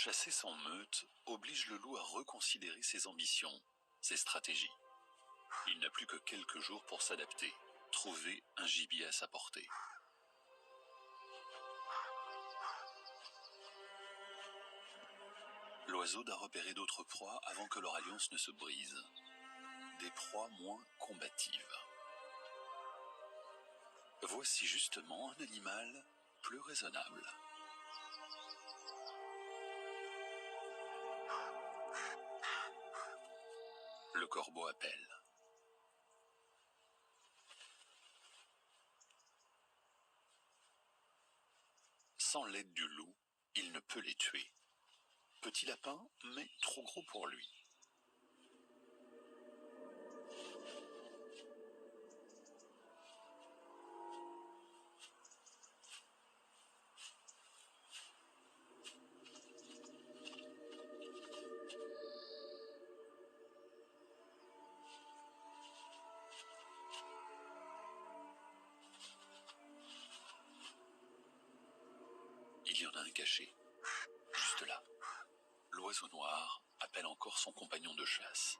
Chasser sans meute oblige le loup à reconsidérer ses ambitions, ses stratégies. Il n'a plus que quelques jours pour s'adapter, trouver un gibier à sa portée. L'oiseau doit repérer d'autres proies avant que leur alliance ne se brise. Des proies moins combatives. Voici justement un animal plus raisonnable. Le corbeau appelle. Sans l'aide du loup, il ne peut les tuer. Petit lapin, mais trop gros pour lui. Il y en a un caché, juste là. L'oiseau noir appelle encore son compagnon de chasse.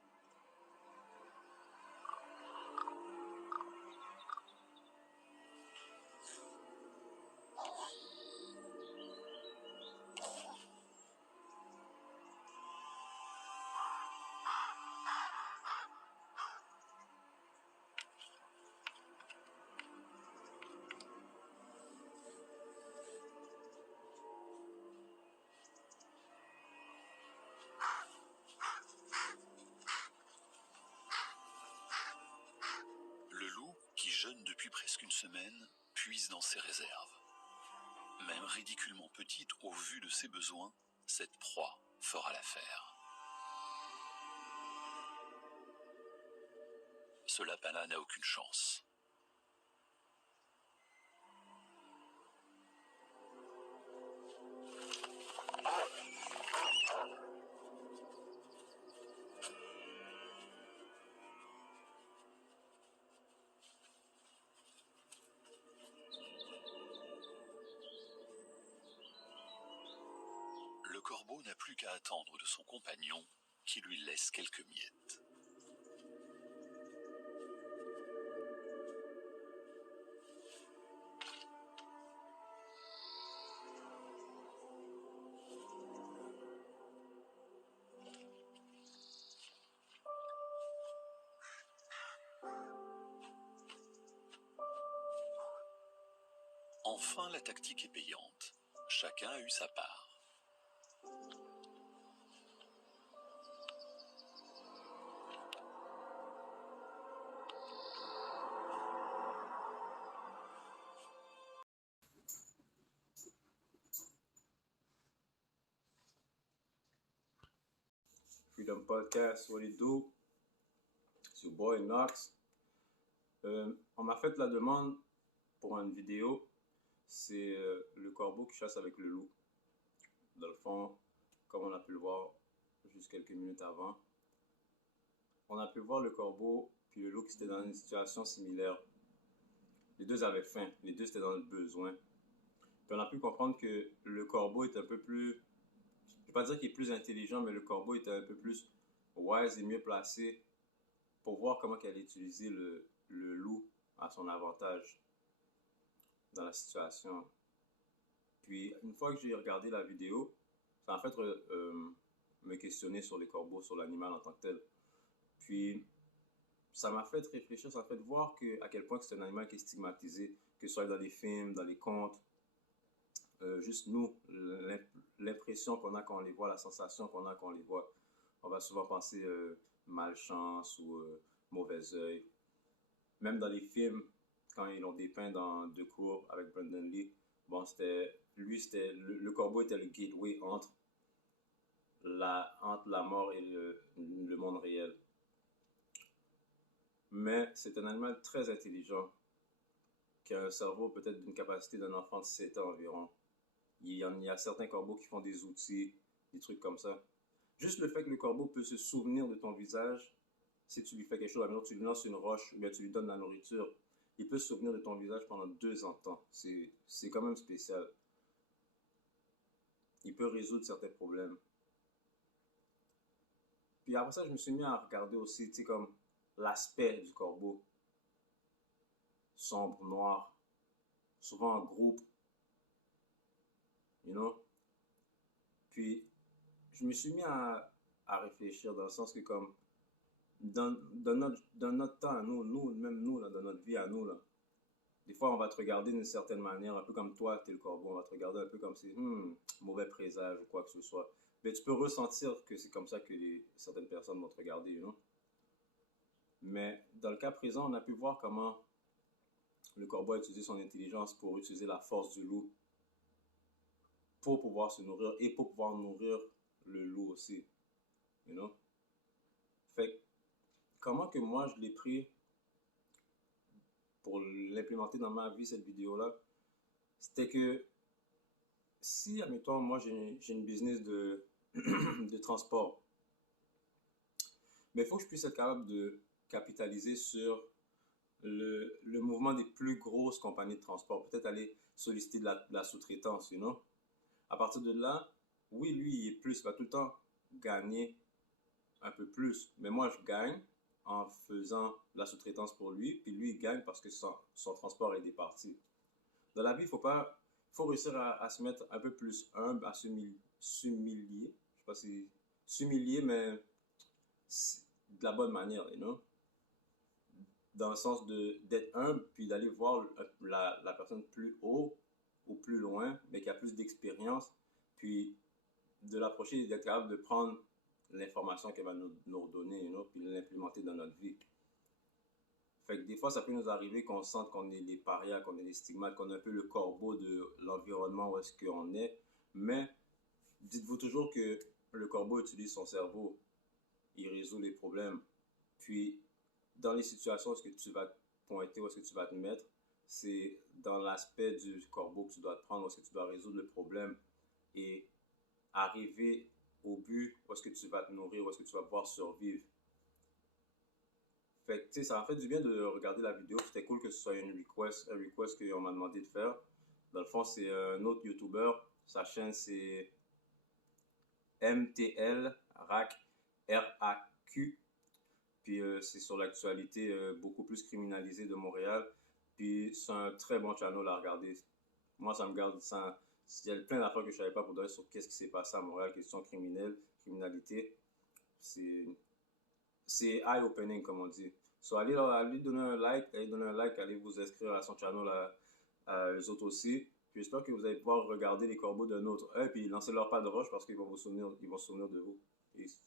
Le loup, qui jeûne depuis presque une semaine, puise dans ses réserves. Même ridiculement petite au vu de ses besoins, cette proie fera l'affaire. Ce lapin-là n'a aucune chance. Le corbeau n'a plus qu'à attendre de son compagnon qui lui laisse quelques miettes. Enfin, la tactique est payante. Chacun a eu sa part. Freedom Podcast, what it do? C'est your boy Knox. On m'a fait la demande pour une vidéo. C'est le corbeau qui chasse avec le loup. Dans le fond, comme on a pu le voir juste quelques minutes avant, on a pu voir le corbeau puis le loup qui étaient dans une situation similaire. Les deux avaient faim, les deux étaient dans le besoin. Puis on a pu comprendre que le corbeau est un peu plus, je ne vais pas dire qu'il est plus intelligent, mais le corbeau était un peu plus wise et mieux placé pour voir comment il allait utiliser le loup à son avantage dans la situation. Puis une fois que j'ai regardé la vidéo, ça m'a fait me questionner sur les corbeaux, sur l'animal en tant que tel. Puis ça m'a fait réfléchir, ça m'a fait voir à quel point c'est un animal qui est stigmatisé, que ce soit dans les films, dans les contes. Juste nous, l'impression qu'on a quand on les voit, la sensation qu'on a quand on les voit. On va souvent penser malchance ou mauvais œil. Même dans les films, quand ils l'ont dépeint dans The Crow avec Brandon Lee, bon, le corbeau était le gateway entre la mort et le monde réel. Mais c'est un animal très intelligent, qui a un cerveau peut-être d'une capacité d'un enfant de 7 ans environ. Il y a certains corbeaux qui font des outils, des trucs comme ça. Juste le fait que le corbeau peut se souvenir de ton visage, si tu lui fais quelque chose, à tu lui lances une roche ou bien tu lui donnes de la nourriture, il peut se souvenir de ton visage pendant 2 ans de temps. C'est quand même spécial. il peut résoudre certains problèmes. Puis après ça, je me suis mis à regarder aussi, tu sais, comme l'aspect du corbeau. Sombre, noir, souvent en groupe, you know. Puis, je me suis mis à réfléchir dans le sens que comme, dans notre temps, même nous, là, dans notre vie à nous, là, des fois, on va te regarder d'une certaine manière, un peu comme toi, t'es le corbeau, on va te regarder un peu comme si, mauvais présage ou quoi que ce soit. Mais tu peux ressentir que c'est comme ça que certaines personnes vont te regarder, you know? Mais dans le cas présent, on a pu voir comment le corbeau a utilisé son intelligence pour utiliser la force du loup pour pouvoir se nourrir et pour pouvoir nourrir le loup aussi, you know? Fait comment que moi je l'ai pris pour l'implémenter dans ma vie, cette vidéo-là, c'était que si, admettons, moi j'ai une business de, de transport, mais il faut que je puisse être capable de capitaliser sur le mouvement des plus grosses compagnies de transport. Peut-être aller solliciter de la sous-traitance, you know? À partir de là, oui, lui, il est plus, il va tout le temps gagner un peu plus. Mais moi, je gagne en faisant la sous-traitance pour lui, puis lui, il gagne parce que son transport est départi. Dans la vie, il faut réussir à se mettre un peu plus humble, à s'humilier. Je sais pas si s'humilier, mais de la bonne manière, you know? Dans le sens d'être humble, puis d'aller voir la personne plus haut ou plus loin, mais qui a plus d'expérience, puis de l'approcher et d'être capable de prendre l'information qu'elle va nous redonner, you know, puis l'implémenter dans notre vie. Fait que des fois, ça peut nous arriver qu'on sente qu'on est les parias, qu'on est les stigmates, qu'on est un peu le corbeau de l'environnement où est-ce qu'on est. Mais dites-vous toujours que le corbeau utilise son cerveau. Il résout les problèmes. Puis, dans les situations où est-ce que tu vas te pointer, où est-ce que tu vas te mettre, c'est dans l'aspect du corbeau que tu dois te prendre, où est-ce que tu dois résoudre le problème et arriver au but, où est-ce que tu vas te nourrir, où est-ce que tu vas pouvoir survivre. Fait que, tu sais, ça m'a fait du bien de regarder la vidéo. C'était cool que ce soit un request qu'on m'a demandé de faire. Dans le fond, c'est un autre YouTuber. Sa chaîne, c'est MTL RAQ. Puis c'est sur l'actualité beaucoup plus criminalisée de Montréal. Puis c'est un très bon channel à regarder. Moi, ça me garde ça. Il y a plein d'affaires que je savais pas pour donner sur qu'est-ce qui s'est passé à Montréal, question criminalité. C'est eye-opening, comme on dit. So, allez donner un like, allez vous inscrire à son channel, à eux autres aussi. Puis j'espère que vous allez pouvoir regarder les corbeaux d'un autre œil, puis lancez leur pas de roche parce qu'ils vont se souvenir de vous. Peace.